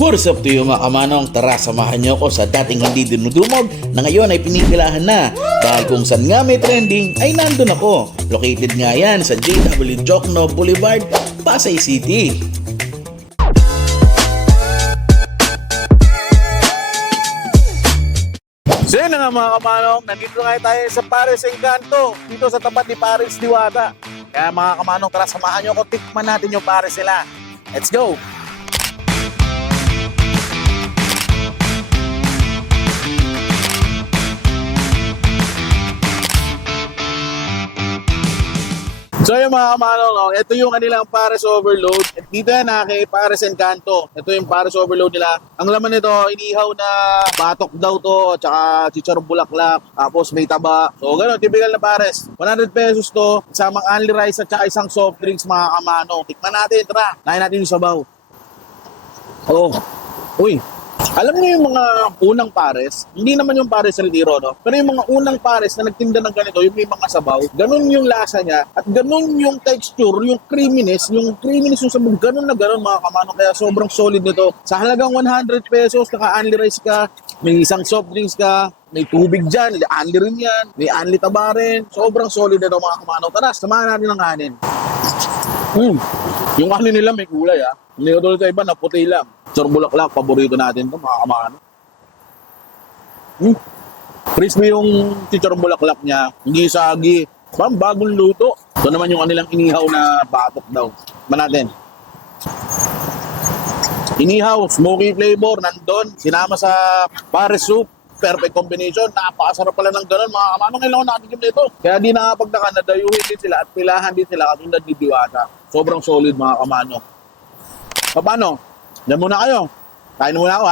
What's up to you mga kamanong? Tara, samahan niyo ako sa dating hindi dinudumog na ngayon ay pinipilahan na. Dahil kung saan nga may trending ay nandun ako. Located nga yan sa JW Jokno Boulevard, Pasay City. So yun na nga mga kamanong, nandito nga tayo sa Paris Encanto, dito sa tapat ni Paris Diwata. Kaya mga kamanong, tara samahan niyo ako, tikman natin yung Paris nila. Let's go! So yung mga kamanong, no, ito yung kanilang Paris Overload. At dito yan kay Paris Encanto. Ito yung Paris Overload nila. Ang laman nito, inihaw na batok daw to, tsaka chicharong bulaklak, tapos may taba. So gano'n, typical na Paris. 100 pesos to, isamang only rice at tsaka isang soft drinks mga kamanong. Tikman natin, tara. Nahin natin yung sabaw. Oh, uy. Alam niyo yung mga unang pares, hindi naman yung pares sa Retiro, no? Pero yung mga unang pares na nagtinda ng ganito, yung may mga sabaw, ganun yung lasa niya, at ganun yung texture, yung creaminess yung sabaw, ganun na ganun mga kamano, kaya sobrang solid nito. Sa halagang 100 pesos, naka-only rice ka, may isang soft drinks ka, may tubig dyan, only rin yan, may only taba rin, sobrang solid nito mga kamano. Tara, samahan natin ang kanin. Yung kanin nila may kulay hindi ko tulad sa iba na puti lang. Chicharong bulaklak, paborito natin ito, mga kamano. Crispy yung chicharong bulaklak niya, hindi sagi. Parang bagong luto. Ito naman yung kanilang inihaw na batok daw. Natin. Inihaw, smoky flavor, nandun. Sinama sa Paris soup. Perfect combination. Napakasarap pala ng ganun. Mga kamano, ngayon ako nakatikim nito. Kaya di nakapagtaka na dayuhin din sila at pilahan din sila katulad ni Diwata. Sobrang solid mga kamano. Paano? Diyan muna kayo. Kain muna ako